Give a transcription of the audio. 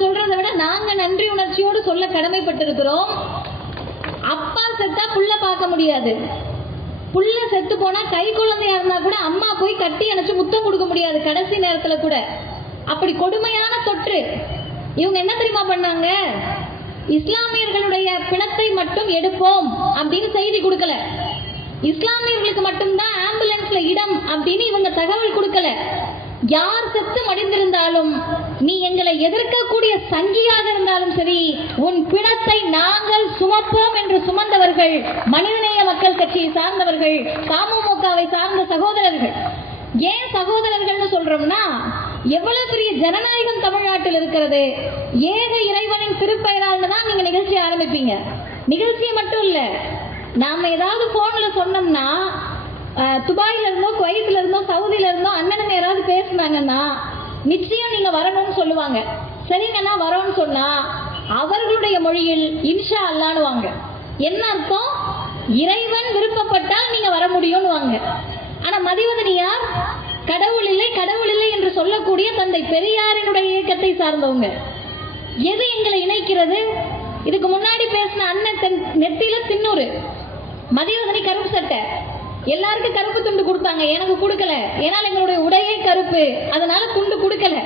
சொல்றதை விட நாங்க நன்றி உணர்ச்சியோடு சொல்ல கடமைப்பட்டிருக்கிறோம். அப்பா செத்தா புள்ள பார்க்க முடியாது. புள்ள செத்து போனா கை குழந்தையா இருந்தா கூட அம்மா போய் கட்டி அணைச்சு முத்தம் கொடுக்க முடியாது கடைசி நேரத்துல கூட. அப்படி கொடுமையான தொற்று. இவங்க என்ன தெரியுமா பண்ணாங்க? இஸ்லாமியர்களுடைய பிணத்தை மட்டும் எடுப்போம் அப்படின்னு செய்தி கொடுக்கல. இஸ்லாமியர்களுக்கு மட்டும்தான் ஆம்புலன்ஸ்ல இடம் அப்படின்னு இவங்க தகவல் கொடுக்கல. யார் செத்து மடிந்திருந்தாலும் நீ எங்களை எதிர்க்கக்கூடிய சங்கியாக இருந்தாலும் சரி உன் பிணத்தை நாங்கள் சுமப்போம் என்று சுமந்தவர்கள் மனிதநேய மக்கள் கட்சியை சார்ந்தவர்கள் தமுமுகவை சார்ந்த சகோதரர்கள். ஏன் சகோதரர்கள்னு சொல்றோம்னா எவ்வளவு பெரிய ஜனநாயகம் தமிழ்நாட்டில் இருக்கிறது. ஏக இறைவனின் திருப்பெயரால் தான் நீங்க நிகழ்ச்சி ஆரம்பிப்பீங்க. நிகழ்ச்சியை மட்டும் இல்ல நாம ஏதாவது போன்ல சொன்னோம்னா துபாயில இருந்தோ குவைத்துல இருந்தோ சவுதியில இருந்தோ பேசுனாங்கன்னா நிச்சயம் நீங்க வரணும்னு சொல்லுவாங்க. சரிங்கண்ணா வரோம்னு சொன்னா அவர்களுடைய மொழியில் இன்ஷா அல்லான்னுவாங்க. என்ன அர்த்தம்? இறைவன் விருப்பப்பட்டால் நீங்க வர முடியும்னு வாங்க ஆனா மதிவதனி யார் கடவுள் இல்லை கடவுள் இல்லை என்று சொல்லக்கூடிய தந்தை பெரியாரினுடைய இயக்கத்தை சார்ந்தவங்க. எது எங்களை இணைக்கிறது? இதுக்கு முன்னாடி பேசின அண்ணன் தென் நெத்தியில தின்னூறு. மதிவதனி கருப்பு சட்டை. எல்லாருக்கும் கருப்பு துண்டு கொடுத்தாங்க. எனக்கு கொடுக்கல. ஏன்னா எங்களுடைய உடையை அதனால துண்டு கொடுக்கல.